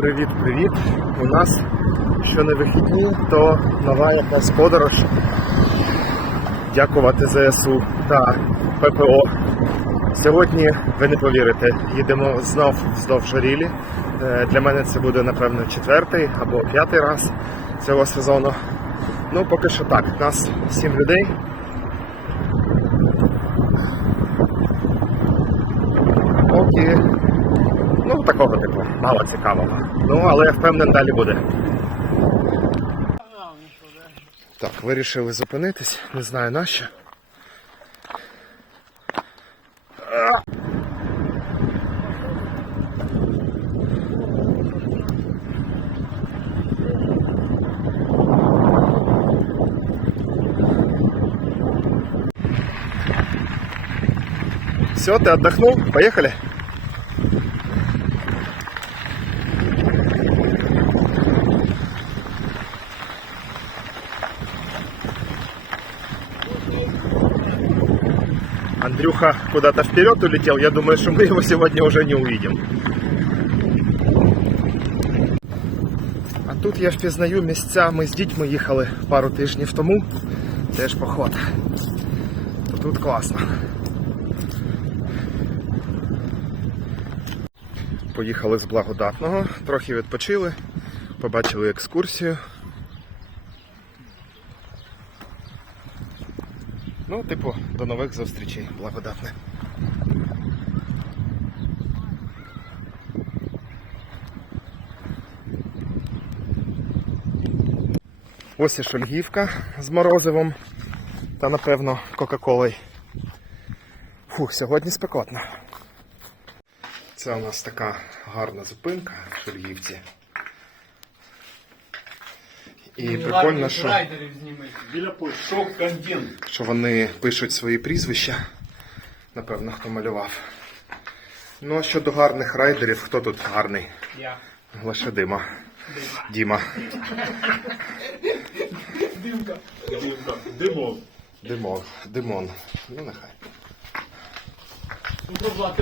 Привіт-привіт! У нас що не вихідні, то нова якась подорож. Дякувати ЗСУ та ППО. Сьогодні, ви не повірите, їдемо знов вздовж Рілі. Е, Для мене це буде, напевно, четвертий або п'ятий раз цього сезону. Ну, поки що так. Нас сім людей. Ну, такого типу, мало цікавого. Ну, але я впевнений, далі буде. Так, вирішили зупинитись, не знаю на що. Все, ты отдохнул? Поехали? Андрюха куда-то вперед улетел. Я думаю, что мы его сегодня уже не увидим. А тут я впізнаю місця. Ми з дітьми їхали пару тижнів тому. Теж поход. Тут класно. Поїхали з благодатного, трохи відпочили, побачили екскурсію. Ну, типу, до нових зустрічей, благодатне. Ось і шульгівка з морозивом та, напевно, Кока-Колою. Фух, сьогодні спекотно. Це у нас така гарна зупинка в Шульгівці. І прикольно, що... Біля. Що вони пишуть свої прізвища. Напевно, хто малював. Ну а щодо гарних райдерів, хто тут гарний? Я. Лише Дима. Діма. Димка. Димка. Димов. Димон. Димон. Ну нехай.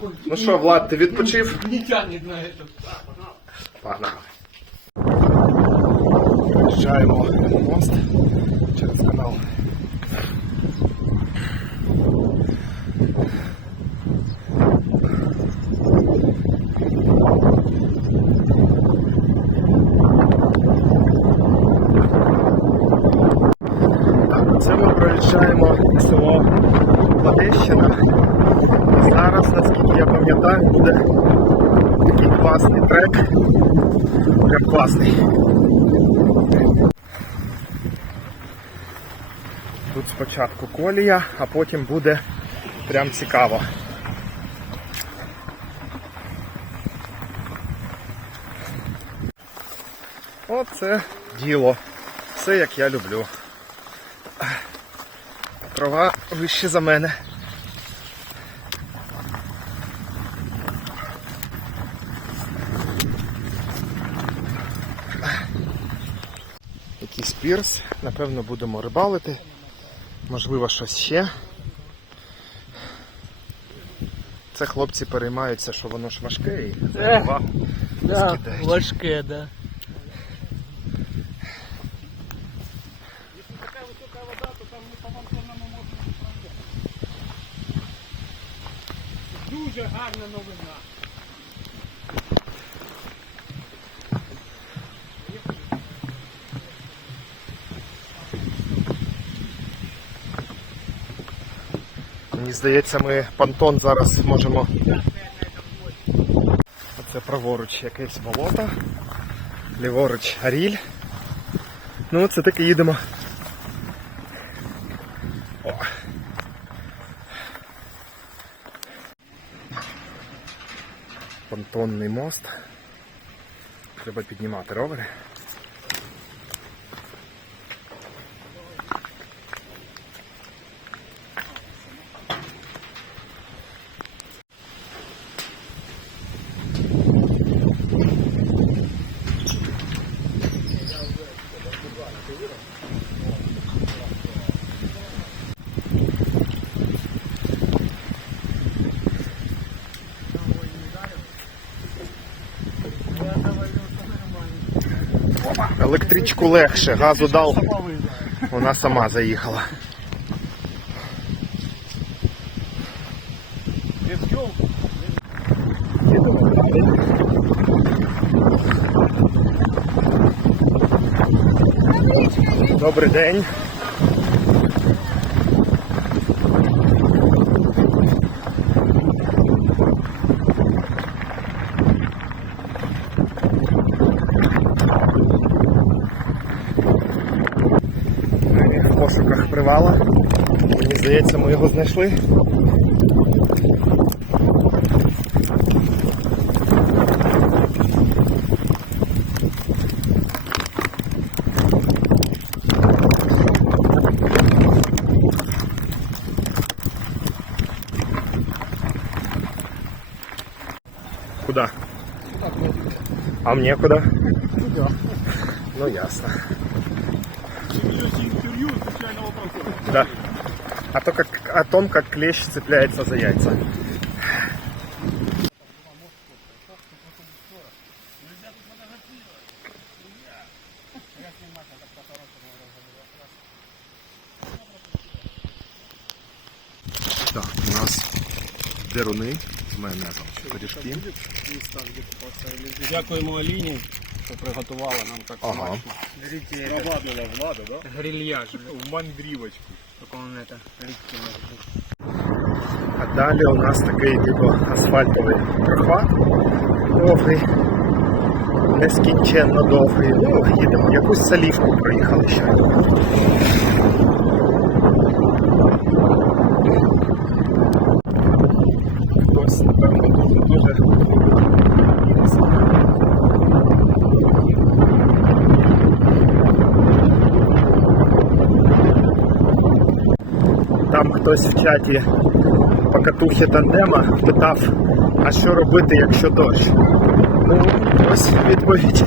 Ну. Ну що, Влад, ти відпочив? Не тянет на это. Погнали. Приїжджаємо мост через канал. Це ми проїжджаємо село Ладещина. Зараз, наскільки я пам'ятаю, буде такий класний трек. Прям класний. Тут спочатку колія, а потім буде прям цікаво. Оце діло. Все як я люблю. Трава вище за мене. Якийсь пірс. Напевно, будемо рибалити. Можливо, щось ще. Це хлопці переймаються, що воно ж важке і увагу Да, скидають. важке, да. Дуже гарна новина. Мені здається, ми понтон зараз можемо. Оце праворуч якесь болото. Ліворуч Аріль. Ну, це таки їдемо. О. Понтонний мост. Треба піднімати ровери. Електричку легше, газу дав, вона сама заїхала. Добрий день. Пошуках привала. Мені здається, ми його знайшли. Куда? А мне куда? Ну ясно. Да. А то как о том, как клещ цепляется за яйца. Так, у нас деруни з майонезом, пиріжки. Дякуємо Аліні, що приготувала нам так Ага. смачно. Провадила влада, да? Грильяж. В мандрівочку. А далі у нас такий типу асфальтовий прохват довгий, нескінченно довгий. Ну, їдемо. Якусь салівку проїхали ще. Хтось в чаті покатухи тандема питав, а що робити, якщо дощ? Ну, ось відповідь.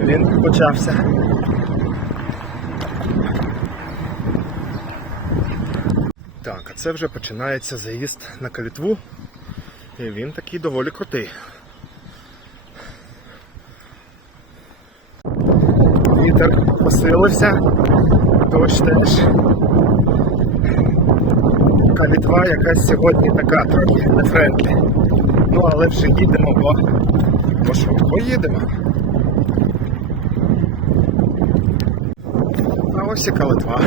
Він почався. Так, а це вже починається заїзд на калітву. І він такий доволі крутий. Вітер посилився, дощ теж. Калітва якась сьогодні така трохи не френдлі. Ну але вже їдемо, бо, бо бо їдемо. А ось і калитва.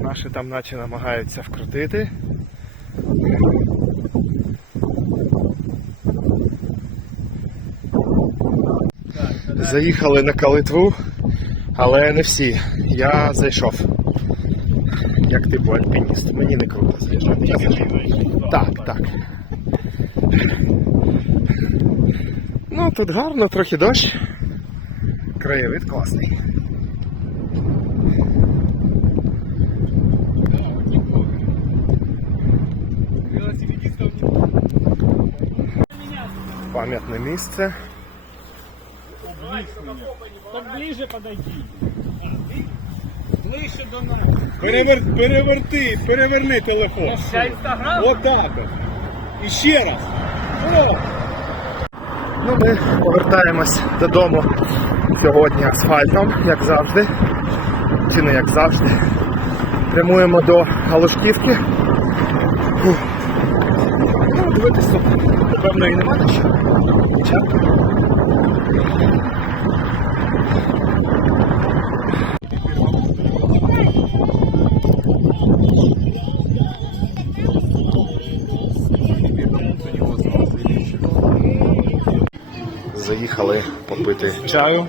Наші там наче намагаються вкрутити. Заїхали на калитву, але не всі. Я зайшов як типу альпініст. Мені не круто заїжджати. Я. Так, так. Ну, тут гарно, трохи дощ. Краєвид класний. Пам'ятне місце. Так ближе подойди. Ближче до нас. Перевер... Переверти, переверни телефон. Вся інстаграм? Отак. от. І ще раз. О! Ну, ми повертаємось додому сьогодні асфальтом, як завжди. Чи не як завжди. Прямуємо до Галушківки. Фух. Ну, дивитись тут, напевно, і нема на що. Хоча. Заїхали попити чаю.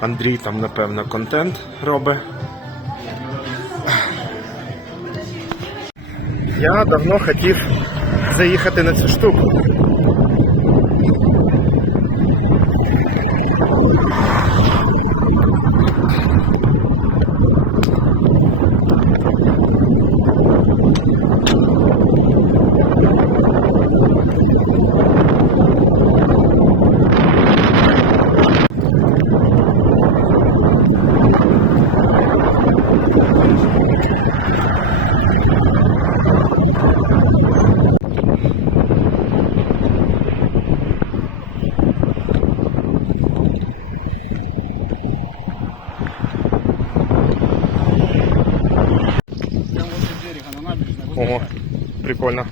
Андрій там, напевно, контент робить. Я давно хотів заїхати на цю штуку. Ого, прикольно.